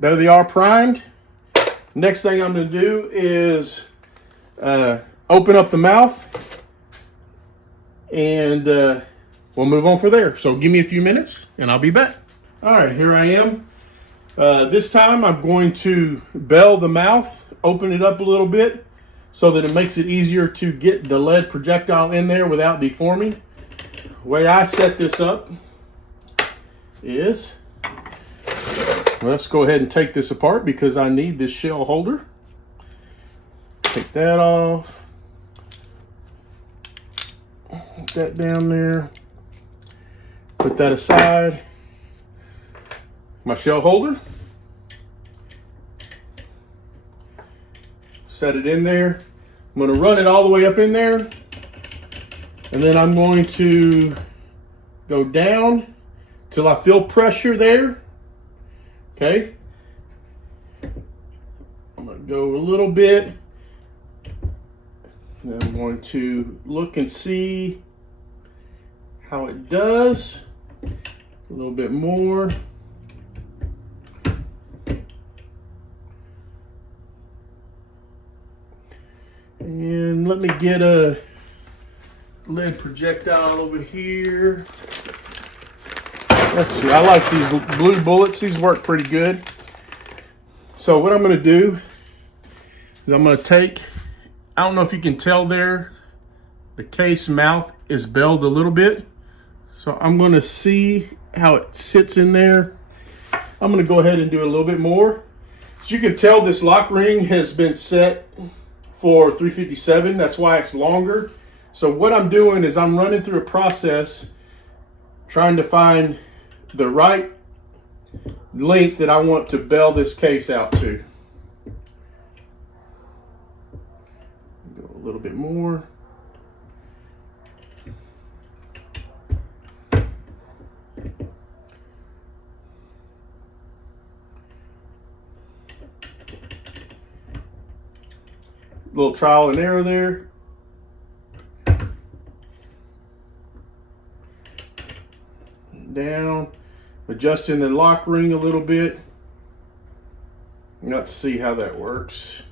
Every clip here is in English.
There they are, primed. Next thing I'm going to do is open up the mouth, and we'll move on from there. So give me a few minutes and I'll be back. All right, here I am. This time I'm going to bell the mouth, open it up a little bit so that it makes it easier to get the lead projectile in there without deforming. The way I set this up is, let's go ahead and take this apart because I need this shell holder. Take that off. Put that down there. Put that aside. My shell holder. Set it in there. I'm going to run it all the way up in there. And then I'm going to go down till I feel pressure there. Okay. I'm going to go a little bit. And I'm going to look and see how it does. A little bit more. And let me get a lead projectile over here. Let's see, I like these blue bullets. These work pretty good. So what I'm going to do is I'm going to take, I don't know if you can tell there, the case mouth is belled a little bit. So I'm going to see how it sits in there. I'm going to go ahead and do a little bit more. As you can tell, this lock ring has been set for 357. That's why it's longer. So what I'm doing is I'm running through a process trying to find the right length that I want to bell this case out to. Go a little bit more. Little trial and error there. Down, adjusting the lock ring a little bit. Let's see how that works.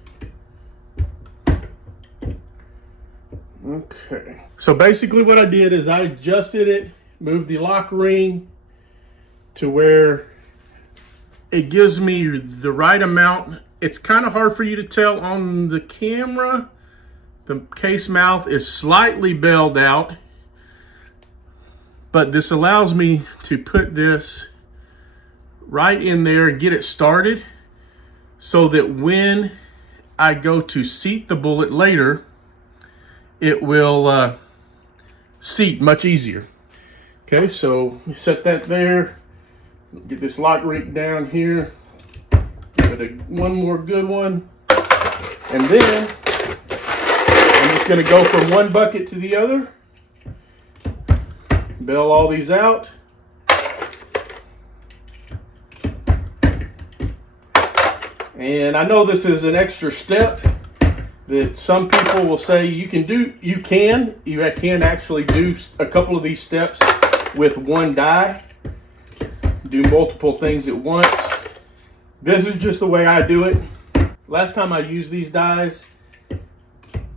Okay. So basically what I did is I adjusted it, moved the lock ring to where it gives me the right amount. It's kind of hard for you to tell on the camera. The case mouth is slightly belled out, but this allows me to put this right in there and get it started so that when I go to seat the bullet later, it will seat much easier. Okay, so set that there. Get this lock ring down here. Give it one more good one. And then I'm just going to go from one bucket to the other. Bell all these out. And I know this is an extra step that some people will say you can actually do a couple of these steps with one die. Do multiple things at once. This is just the way I do it. Last time I used these dies,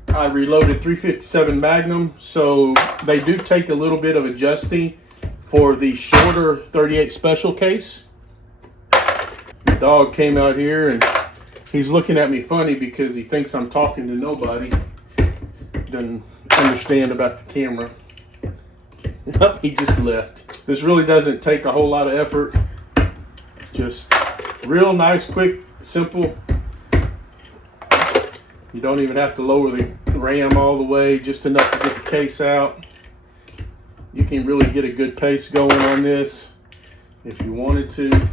I reloaded 357 Magnum, so they do take a little bit of adjusting for the shorter 38 special case. The dog came out here and he's looking at me funny because he thinks I'm talking to nobody. Doesn't understand about the camera. He just left. This really doesn't take a whole lot of effort. It's just real nice, quick, simple. You don't even have to lower the ram all the way, just enough to get the case out. You can really get a good pace going on this if you wanted to.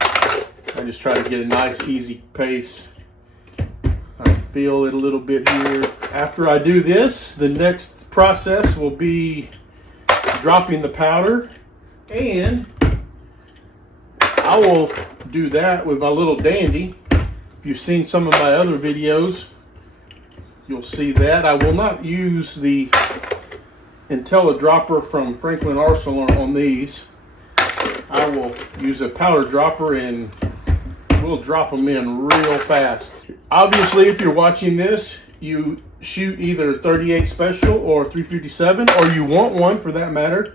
I just try to get a nice, easy pace. I feel it a little bit here. After I do this, the next process will be dropping the powder, and I will do that with my little dandy. If you've seen some of my other videos, you'll see that. I will not use the IntelliDropper from Franklin Arsenal on these. I will use a powder dropper and we'll drop them in real fast. Obviously, if you're watching this, you shoot either 38 special or 357, or you want one for that matter.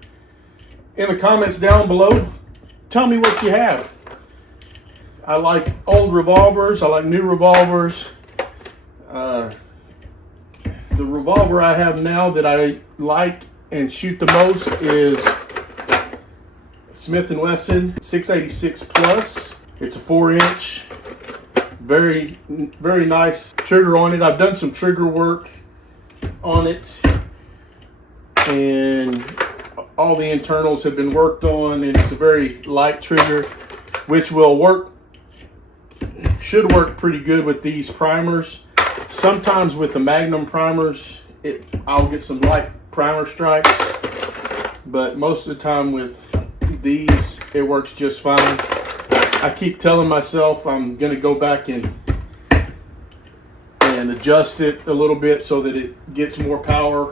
In the comments down below, tell me what you have. I like old revolvers. I like new revolvers. The revolver I have now that I like and shoot the most is Smith & Wesson 686 Plus. It's a 4-inch. Very, very nice trigger on it. I've done some trigger work on it, and all the internals have been worked on, and it's a very light trigger, which will work, should work pretty good with these primers. Sometimes with the Magnum primers, I'll get some light primer strikes, but most of the time with these, it works just fine. I keep telling myself I'm going to go back and adjust it a little bit so that it gets more power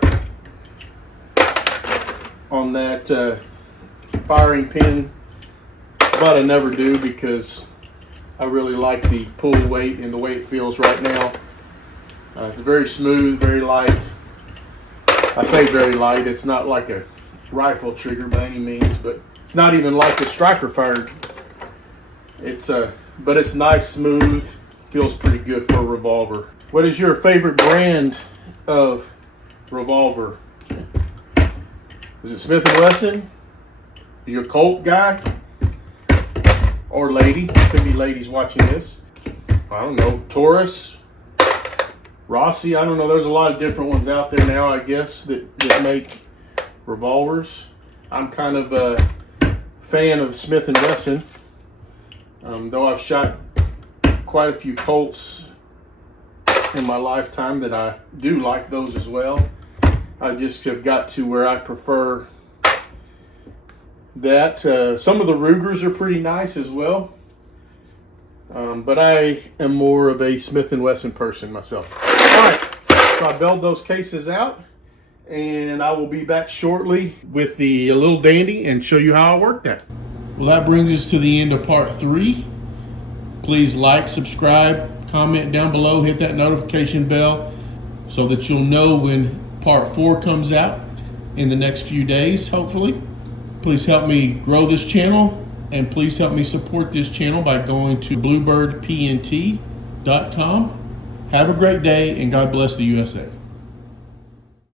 on that firing pin, but I never do because I really like the pull weight and the way it feels right now. It's very smooth, very light. I say very light. It's not like a rifle trigger by any means, but it's not even like a striker fired. But it's nice, smooth, feels pretty good for a revolver. What is your favorite brand of revolver? Is it Smith & Wesson? Are you a Colt guy? Or lady? Could be ladies watching this. I don't know. Taurus? Rossi? I don't know. There's a lot of different ones out there now, I guess, that make revolvers. I'm kind of a fan of Smith & Wesson. Though I've shot quite a few Colts in my lifetime that I do like those as well. I just have got to where I prefer that. Some of the Rugers are pretty nice as well. But I am more of a Smith & Wesson person myself. All right, so I bailed those cases out, and I will be back shortly with the little dandy and show you how I work that. Well, that brings us to the end of part 3. Please like, subscribe, comment down below, hit that notification bell so that you'll know when part 4 comes out in the next few days, hopefully. Please help me grow this channel, and please help me support this channel by going to bluebirdpnt.com. Have a great day, and God bless the USA.